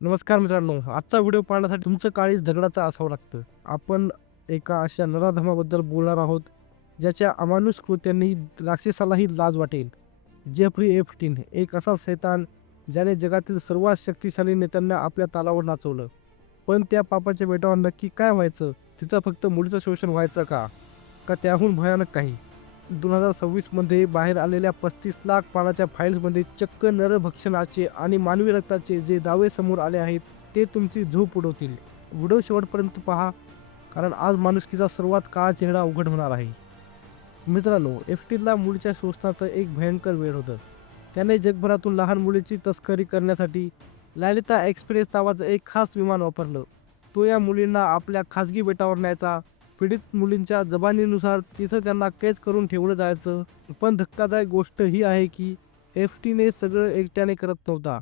नमस्कार मित्रांनो, आजचा व्हिडिओ पाहण्यासाठी तुमचं काळीज दगडाचं असावं लागतं. आपण एका अशा नराधमाबद्दल बोलणार आहोत, ज्याच्या अमानुष कृत्यांनी राक्षसालाही लाज वाटेल. जेफ्री एप्स्टीन एक असा शैतान, ज्याने जगातील सर्वात शक्तिशाली नेत्यांना आपल्या तालावर नाचवलं. पण त्या पापाच्या बेटावर नक्की काय व्हायचं? तिचं फक्त मुलीचं शोषण व्हायचं का? का त्याहून भयानक काही? 2026 मध्ये बाहेर आलेल्या 35 लाख पानाच्या फाईल्समध्ये चक्क नरभक्षणाचे आणि मानवी रक्ताचे जे दावे समोर आले आहेत, ते तुमची झोप उडवतील. व्हिडिओ शेवटपर्यंत पहा, कारण आज माणुसकीचा सर्वात काळा चेहरा उघड होणार आहे. मित्रांनो, एप्स्टीनला मुलीच्या शोषणाचं एक भयंकर वेळ होतं. त्याने जगभरातून लहान मुलीची तस्करी करण्यासाठी ललिता एक्सप्रेस नावाचं एक खास विमान वापरलं. तो या मुलींना आपल्या खाजगी बेटावर न्यायचा. पीडित मुलींच्या जबानीनुसार तिथं त्यांना कैद करून ठेवलं जायचं. पण धक्कादायक गोष्ट ही आहे की एप्स्टीन हे सगळं एकट्याने करत नव्हता.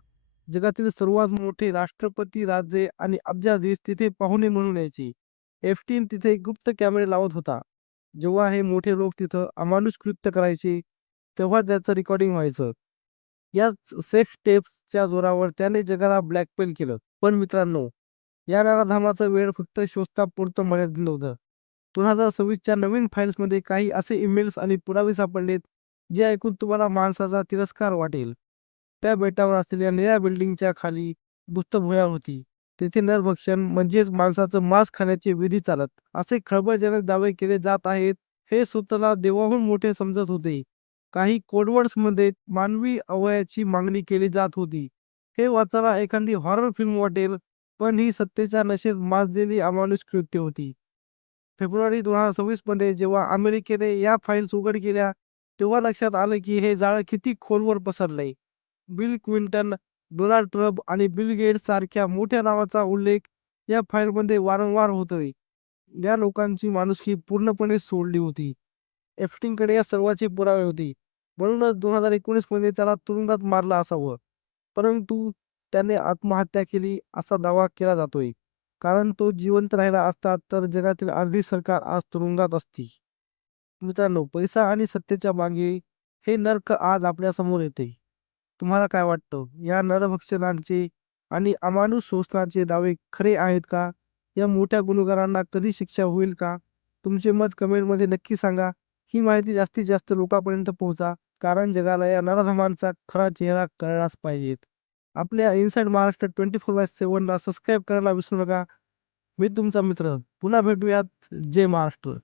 जगातील सर्वात मोठे राष्ट्रपती, राजे आणि अब्जाधीश तिथे पाहुणे म्हणून यायचे. एप्स्टीन तिथे गुप्त कॅमेरे लावत होता. जेव्हा हे मोठे लोक तिथं अमानुष कृत्य करायचे, तेव्हा त्याचं रेकॉर्डिंग व्हायचं. याच सेफ टेप्सच्या जोरावर त्याने जगाला ब्लॅकमेल केलं. पण मित्रांनो, या नराधमाचा वेळ फक्त शोषतापुरतं मर्यादित नव्हतं. 2026च्या नवीन फाईल्समध्ये काही असे ईमेल्स आणि पुरावे सापडलेत, जे ऐकून तुम्हाला माणसाचा तिरस्कार वाटेल. त्या बेटावर असलेल्या निळ्या बिल्डिंगच्या खाली गुप्त भुयार होती. तेथे नरभक्षण म्हणजेच माणसाचं मांस खाण्याचे विधी चालत. असे खळबळजनक दावे केले जात आहेत. हे स्वतःला देवाहून मोठे समजत होते. काही कोडवर्ड्समध्ये मानवी अवयवाची मागणी केली जात होती. हे वाचायला एखादी हॉरर फिल्म वाटेल, पण ही सत्तेच्या नशेत माजलेली अमानुष कृत्य होती. फेब्रुवारी 2026 मध्ये जेव्हा अमेरिकेने या फाईल्स उघड केल्या, तेव्हा लक्षात आलं की हे जाळं किती खोलवर पसरलंय. बिल क्लिंटन, डोनाल्ड ट्रम्प आणि बिल गेट्स सारख्या मोठ्या नावाचा उल्लेख या फाईलमध्ये वारंवार होतोय. या लोकांची माणुसकी पूर्णपणे सोडली होती. एप्स्टीनकडे या सर्वांचे पुरावे होते. म्हणूनच 2019 मध्ये त्याला तुरुंगात मारलं असावं. परंतु त्याने आत्महत्या केली असा दावा केला जातोय. कारण तो जिवंत राहिला असता तर जगातील अर्धी सरकार आज तुरुंगात असती. मित्रांनो, पैसा आणि सत्तेच्या मागे हे नरक आज आपल्यासमोर येते. तुम्हाला काय वाटतं? या नरभक्षकांचे आणि अमानुष शोषणाचे दावे खरे आहेत का? या मोठ्या गुन्हेगारांना कधी शिक्षा होईल का? तुमचे मत कमेंटमध्ये नक्की सांगा. ही माहिती जास्तीत जास्त लोकांपर्यंत पोहोचा, कारण जगाला या नराधमांचा खरा चेहरा कळलाच पाहिजे. आपल्या इनसाइड महाराष्ट्र 24/7 ला सबस्क्राईब करायला विसरू नका. मी तुमचा मित्र. पुन्हा भेटूयात. जय महाराष्ट्र.